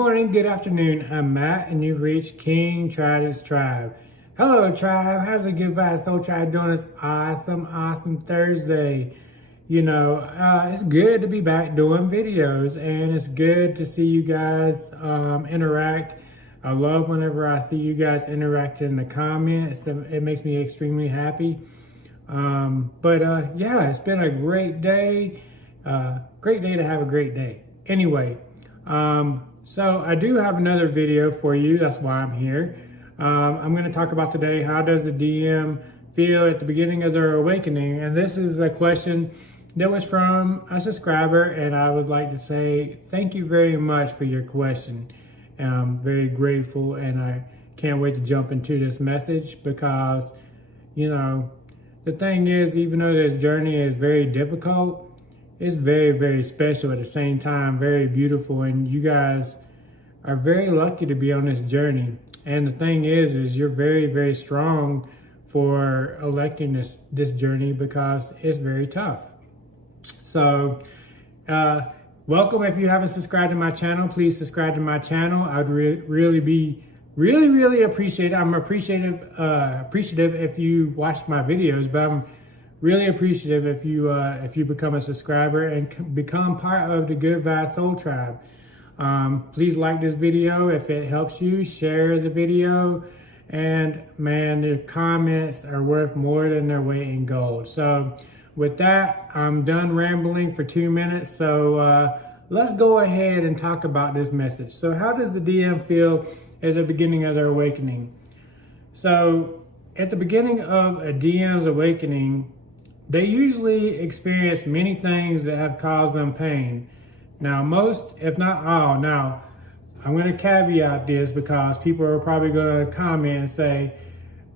morning, good afternoon. I'm Matt, and you've reached King Tridents Tribe. Hello, Tribe. How's the Good Vibes Soul Tribe doing? It's awesome Thursday. It's good to be back doing videos, and it's good to see you guys interact. I love whenever I see you guys interact in the comments. It makes me extremely happy. Yeah, it's been a great day. Great day to have a great day. Anyway, so I do have another video for you. That's why I'm here. I'm going to talk about today, how does a DM feel at the beginning of their awakening? And this is a question that was from a subscriber, and I would like to say thank you very much for your question. I'm very grateful, and I can't wait to jump into this message because, the thing is, even though this journey is very difficult, it's very special at the same time, very beautiful, and you guys are very lucky to be on this journey. And the thing is you're very strong for electing this journey because it's very tough. So, welcome. If you haven't subscribed to my channel, please subscribe to my channel. I'd really appreciate it. I'm appreciative if you watch my videos, but I'm really appreciative if you become a subscriber and become part of the Good Vibes Soul Tribe. Please like this video if it helps you. Share the video, and man, the comments are worth more than their weight in gold. So with that, I'm done rambling for 2 minutes. So let's go ahead and talk about this message. So how does the DM feel at the beginning of their awakening? So at the beginning of a DM's awakening, they usually experience many things that have caused them pain. Now, most, if not all, now, I'm going to caveat this because people are probably going to comment and say,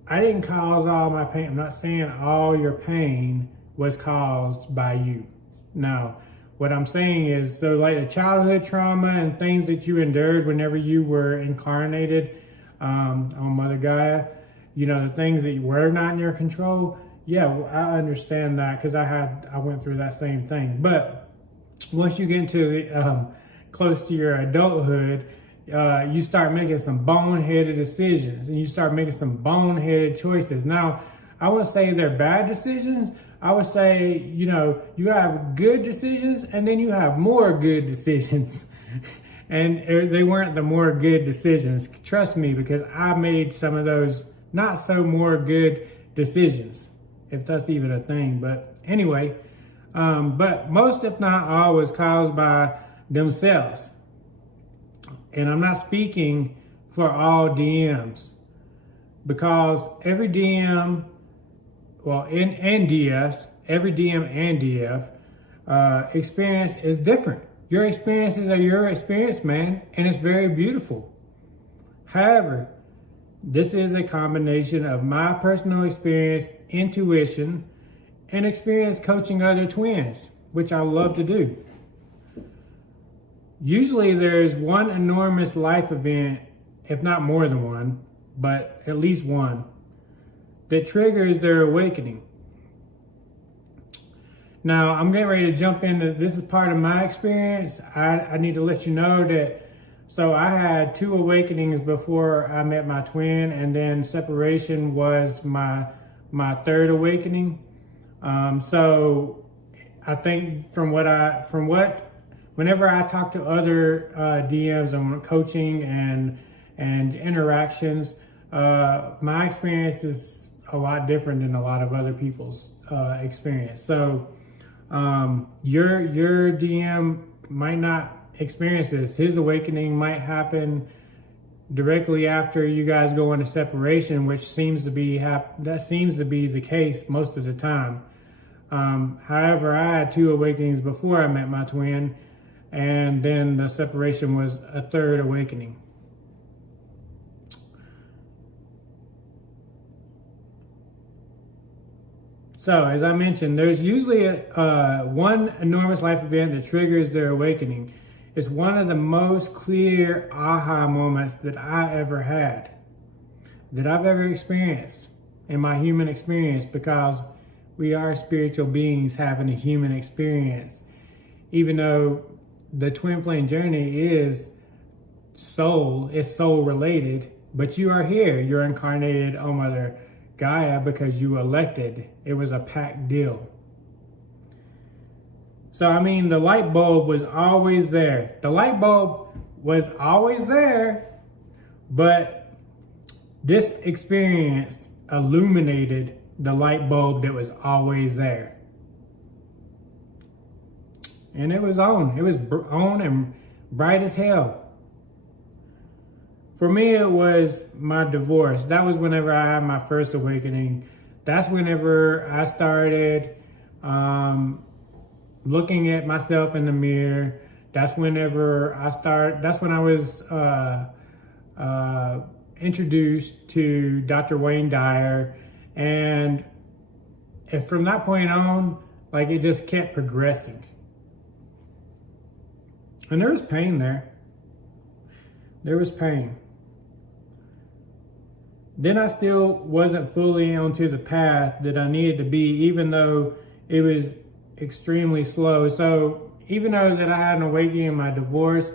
I didn't cause all my pain. I'm not saying all your pain was caused by you. Now, what I'm saying is, so like the childhood trauma and things that you endured whenever you were incarnated on Mother Gaia, the things that were not in your control, yeah, I understand that because I went through that same thing. But once you get into close to your adulthood, you start making some boneheaded decisions, and you start making some boneheaded choices. Now, I wouldn't say they're bad decisions. I would say, you have good decisions, and then you have more good decisions. And they weren't the more good decisions. Trust me, because I made some of those not so more good decisions, if that's even a thing. But anyway, but most, if not all, was caused by themselves. And I'm not speaking for all DMs, because every DM, and DS, every DM and DF experience is different. Your experiences are your experience, man, and it's very beautiful. However, this is a combination of my personal experience, intuition, and experience coaching other twins, which I love to do. Usually there's one enormous life event, if not more than one, but at least one, that triggers their awakening. Now, I'm getting ready to jump into, this is part of my experience. I need to let you know that, so I had 2 awakenings before I met my twin, and then separation was my 3rd awakening. So I think whenever I talk to other DMs on coaching and interactions, my experience is a lot different than a lot of other people's experience. So your DM might not experience this. His awakening might happen directly after you guys go into separation, which seems to be the case most of the time. However, I had 2 awakenings before I met my twin, and then the separation was a 3rd awakening. So, as I mentioned, there's usually one enormous life event that triggers their awakening. It's one of the most clear aha moments that I ever had, that I've ever experienced in my human experience, because we are spiritual beings having a human experience. Even though the twin flame journey is soul, it's soul related, but you are here. You're incarnated on Mother Gaia because you elected. It was a pact deal. So, I mean, the light bulb was always there. The light bulb was always there, but this experience illuminated the light bulb that was always there. And it was on. It was on and bright as hell. For me, it was my divorce. That was whenever I had my first awakening. That's whenever I started looking at myself in the mirror. That's whenever that's when I was introduced to Dr. Wayne Dyer. And from that point on, like, it just kept progressing. And there was pain there. There was pain. Then I still wasn't fully onto the path that I needed to be, even though it was extremely slow. So even though that I had an awakening in my divorce,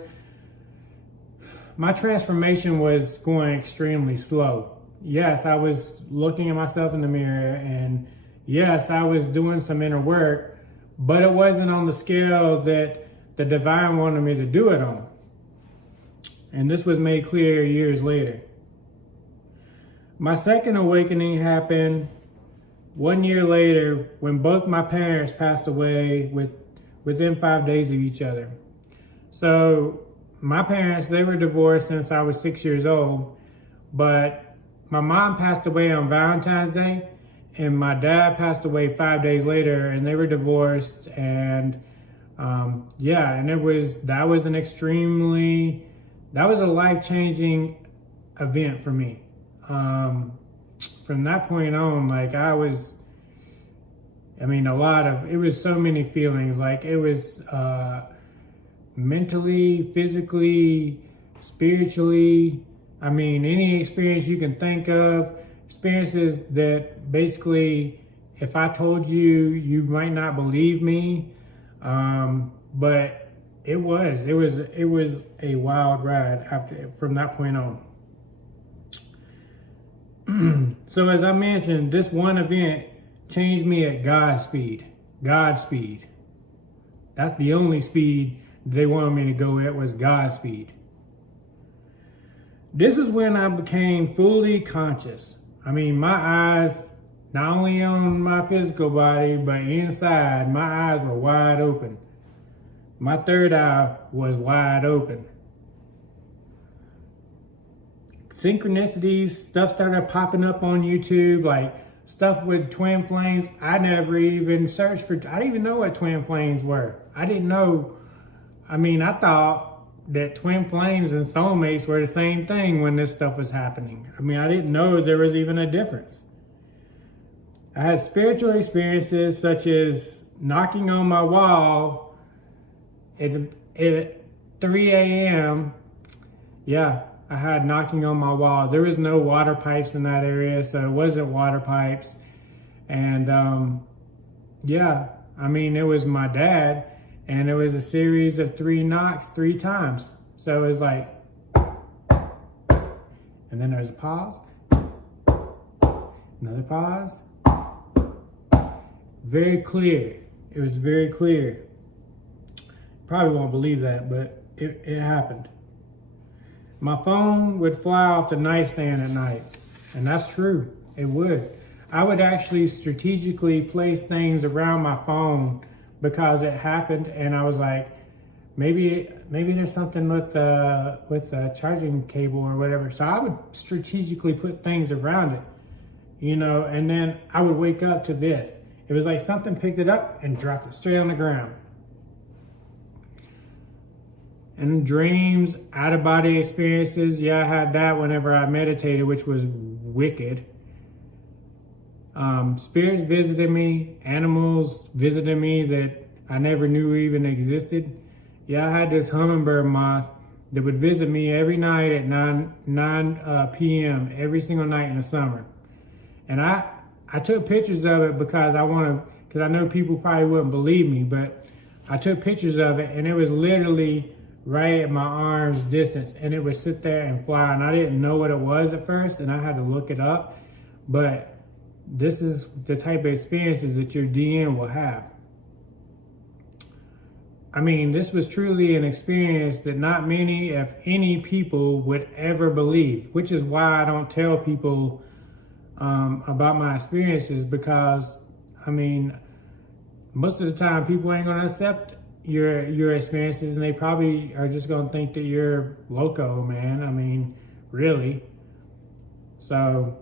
my transformation was going extremely slow. Yes, I was looking at myself in the mirror, and yes, I was doing some inner work, but it wasn't on the scale that the divine wanted me to do it on. And this was made clear years later. My second awakening happened 1 year later when both my parents passed away within 5 days of each other. So my parents, they were divorced since I was 6 years old, but my mom passed away on Valentine's Day and my dad passed away 5 days later, and they were divorced. And yeah, and that was a life-changing event for me. From that point on, like, it was so many feelings. Like, it was mentally, physically, spiritually. I mean, any experience you can think of, experiences that basically, if I told you, you might not believe me. But it was a wild ride from that point on. So as I mentioned, this one event changed me at God's speed. God's speed. That's the only speed they wanted me to go at, was God's speed. This is when I became fully conscious. I mean, my eyes, not only on my physical body, but inside, my eyes were wide open. My third eye was wide open. Synchronicities, stuff started popping up on YouTube, like stuff with twin flames. I never even searched for, I didn't even know what twin flames were. I didn't know. I mean, I thought that twin flames and soulmates were the same thing when this stuff was happening. I mean, I didn't know there was even a difference. I had spiritual experiences such as knocking on my wall at 3 a.m. Yeah, I had knocking on my wall. There was no water pipes in that area, so it wasn't water pipes. And yeah, I mean, it was my dad, and it was a series of 3 knocks 3 times. So it was like, and then there's a pause, another pause. Very clear. It was very clear. Probably won't believe that, but it happened. My phone would fly off the nightstand at night, and that's true. It would. I would actually strategically place things around my phone because it happened, and I was like, maybe there's something with the charging cable or whatever. So I would strategically put things around it, you know, and then I would wake up to this. It was like something picked it up and dropped it straight on the ground. And dreams, out-of-body experiences, yeah, I had that whenever I meditated, which was wicked. Spirits visited me, animals visited me that I never knew even existed. Yeah, I had this hummingbird moth that would visit me every night at 9 p.m. every single night in the summer. And I took pictures of it because I know people probably wouldn't believe me, but I took pictures of it, and it was literally right at my arm's distance, and it would sit there and fly, and I didn't know what it was at first, and I had to look it up. But this is the type of experiences that your DM will have. I mean, this was truly an experience that not many, if any, people would ever believe, which is why I don't tell people about my experiences, because, I mean, most of the time people ain't gonna accept your experiences, and they probably are just gonna think that you're loco, man. I mean, really. So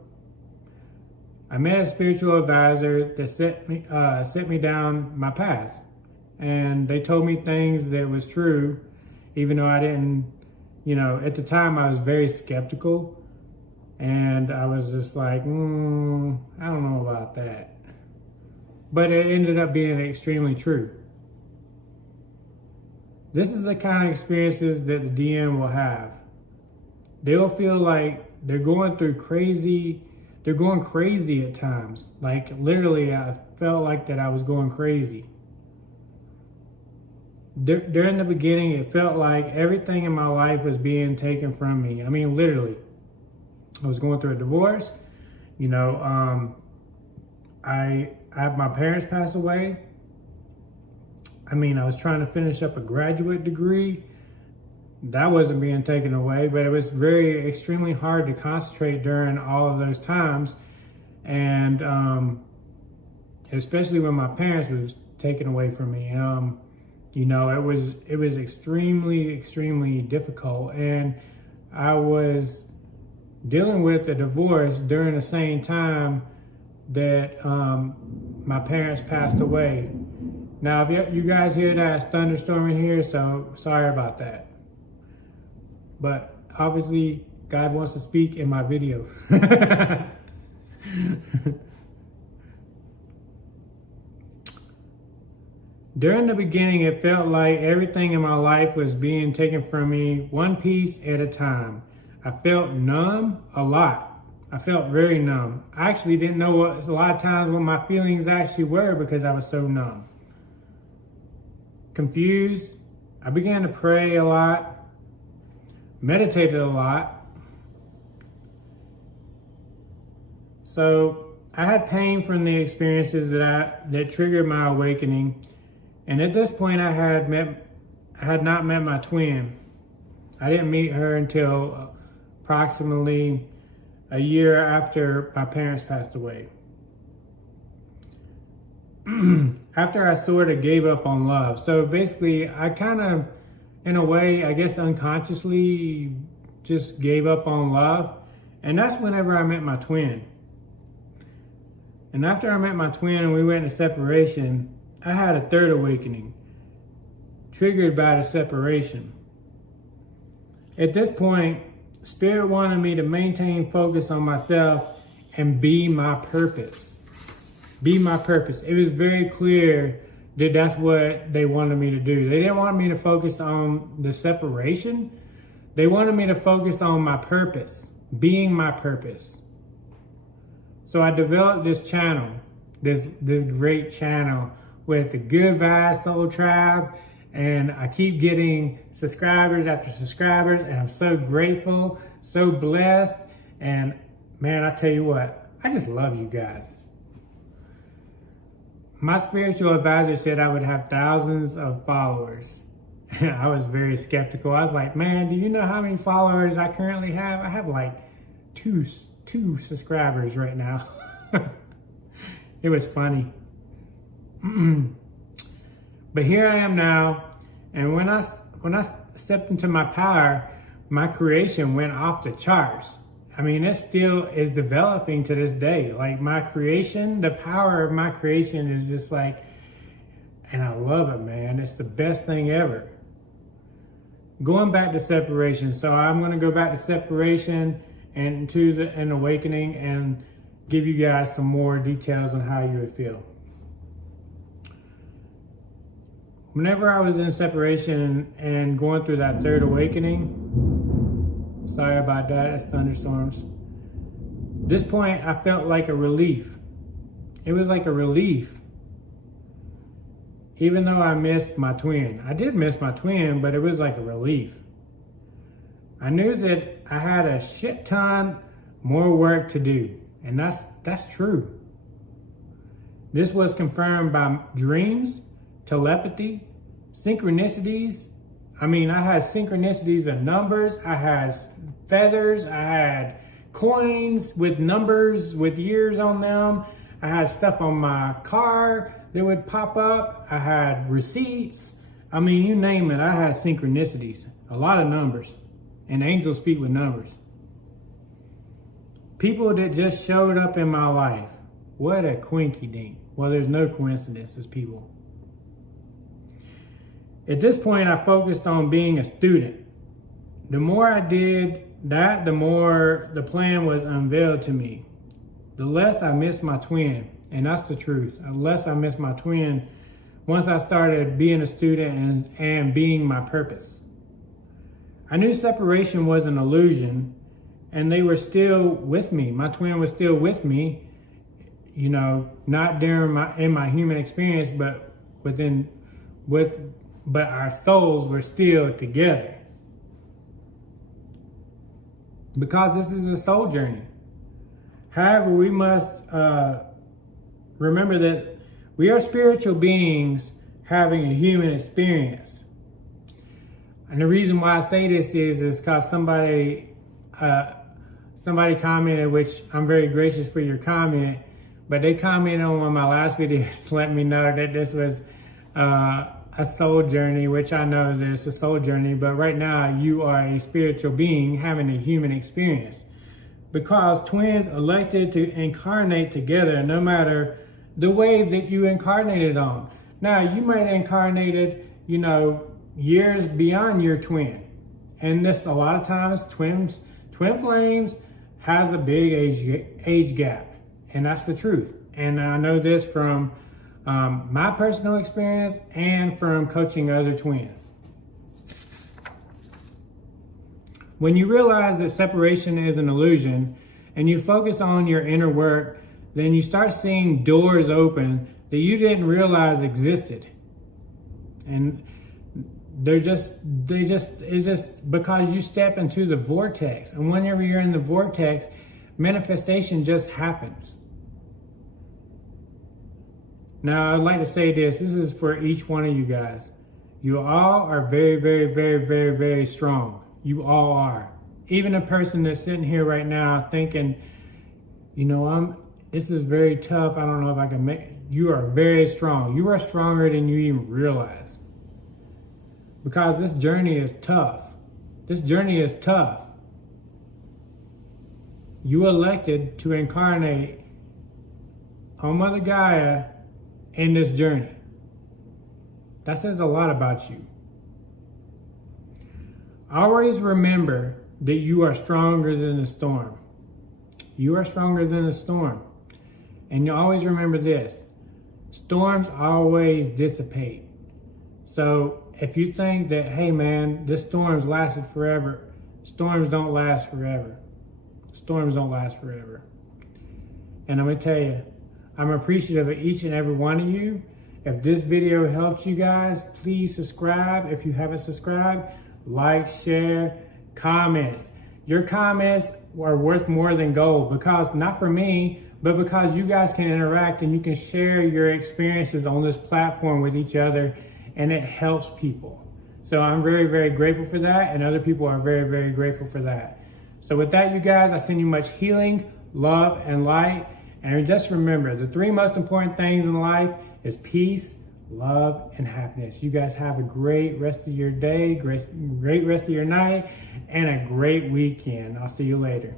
I met a spiritual advisor that set me down my path. And they told me things that was true, even though I didn't, you know, at the time I was very skeptical. And I was just like, I don't know about that. But it ended up being extremely true. This is the kind of experiences that the DM will have. They'll feel like they're going crazy at times. Like literally, I felt like that I was going crazy. During the beginning, it felt like everything in my life was being taken from me. I mean, literally. I was going through a divorce. You know, I had my parents pass away. I mean, I was trying to finish up a graduate degree. That wasn't being taken away, but it was extremely hard to concentrate during all of those times. And especially when my parents was taken away from me. You know, it was extremely difficult, and I was dealing with a divorce during the same time that my parents passed away. Now, if you guys hear that, it's thunderstorming here, so sorry about that. But obviously, God wants to speak in my video. During the beginning, it felt like everything in my life was being taken from me one piece at a time. I felt numb a lot. I felt very numb. I actually didn't know a lot of times what my feelings actually were because I was so numb. Confused. I began to pray a lot, meditated a lot. So I had pain from the experiences that triggered my awakening. And at this point, I had not met my twin. I didn't meet her until approximately a year after my parents passed away. After I sort of gave up on love. So basically, I kind of, in a way, I guess unconsciously just gave up on love. And that's whenever I met my twin. And after I met my twin and we went into separation, I had a third awakening, triggered by the separation. At this point, Spirit wanted me to maintain focus on myself and be my purpose. Be my purpose. It was very clear that that's what they wanted me to do. They didn't want me to focus on the separation. They wanted me to focus on my purpose, being my purpose. So I developed this channel, this great channel with the Good Vibes Soul Tribe, and I keep getting subscribers after subscribers, and I'm so grateful, so blessed, and man, I tell you what, I just love you guys. My spiritual advisor said I would have thousands of followers. I was very skeptical. I was like, man, do you know how many followers I currently have? I have like two subscribers right now. It was funny. But here I am now, and when I stepped into my power, my creation went off the charts. I mean, it still is developing to this day. Like my creation, the power of my creation is just like, and I love it, man. It's the best thing ever. Going back to separation. So I'm going to go back to separation and to an awakening and give you guys some more details on how you would feel. Whenever I was in separation and going through that third awakening, sorry about that, it's thunderstorms. This point, I felt like a relief. It was like a relief. even though I missed my twin. I did miss my twin, but it was like a relief. I knew that I had a shit ton more work to do, and that's true. This was confirmed by dreams, telepathy, synchronicities. I mean, I had synchronicities of numbers, I had feathers, I had coins with numbers with years on them. I had stuff on my car that would pop up. I had receipts. I mean, you name it, I had synchronicities, a lot of numbers. And angels speak with numbers. People that just showed up in my life. What a quinky dink. Well, there's no coincidences, people. At this point, I focused on being a student. The more I did that, the more the plan was unveiled to me. The less I missed my twin, and that's the truth. The less I missed my twin once I started being a student and being my purpose. I knew separation was an illusion, and they were still with me. My twin was still with me, you know, not in my human experience, but but our souls were still together. Because this is a soul journey. However, we must remember that we are spiritual beings having a human experience. And the reason why I say this is because somebody commented, which I'm very gracious for your comment, but they commented on one of my last videos to let me know that this was a soul journey, which I know that it's a soul journey, but right now you are a spiritual being having a human experience. Because twins elected to incarnate together no matter the wave that you incarnated on. Now, you might have incarnated, you know, years beyond your twin. And this, a lot of times, twin flames has a big age gap. And that's the truth. And I know this from my personal experience and from coaching other twins. When you realize that separation is an illusion and you focus on your inner work, then you start seeing doors open that you didn't realize existed. And it's just because you step into the vortex. And whenever you're in the vortex, manifestation just happens. Now, I'd like to say this is for each one of you guys. You all are very, very, very, very, very strong. You all are. Even a person that's sitting here right now thinking, you know, this is very tough. I don't know if I can make it. You are very strong. You are stronger than you even realize. Because this journey is tough. This journey is tough. You elected to incarnate on Mother Gaia in this journey. That says a lot about you. Always remember that you are stronger than the storm. You are stronger than the storm. And you always remember this. Storms always dissipate. So if you think that, hey man, this storm's lasted forever, storms don't last forever. Storms don't last forever. And I'm gonna tell you, I'm appreciative of each and every one of you. If this video helped you guys, please subscribe. If you haven't subscribed, like, share, comments. Your comments are worth more than gold, because not for me, but because you guys can interact and you can share your experiences on this platform with each other, and it helps people. So I'm very, very grateful for that, and other people are very, very grateful for that. So with that, you guys, I send you much healing, love, and light. And just remember, the three most important things in life is peace, love, and happiness. You guys have a great rest of your day, great rest of your night, and a great weekend. I'll see you later.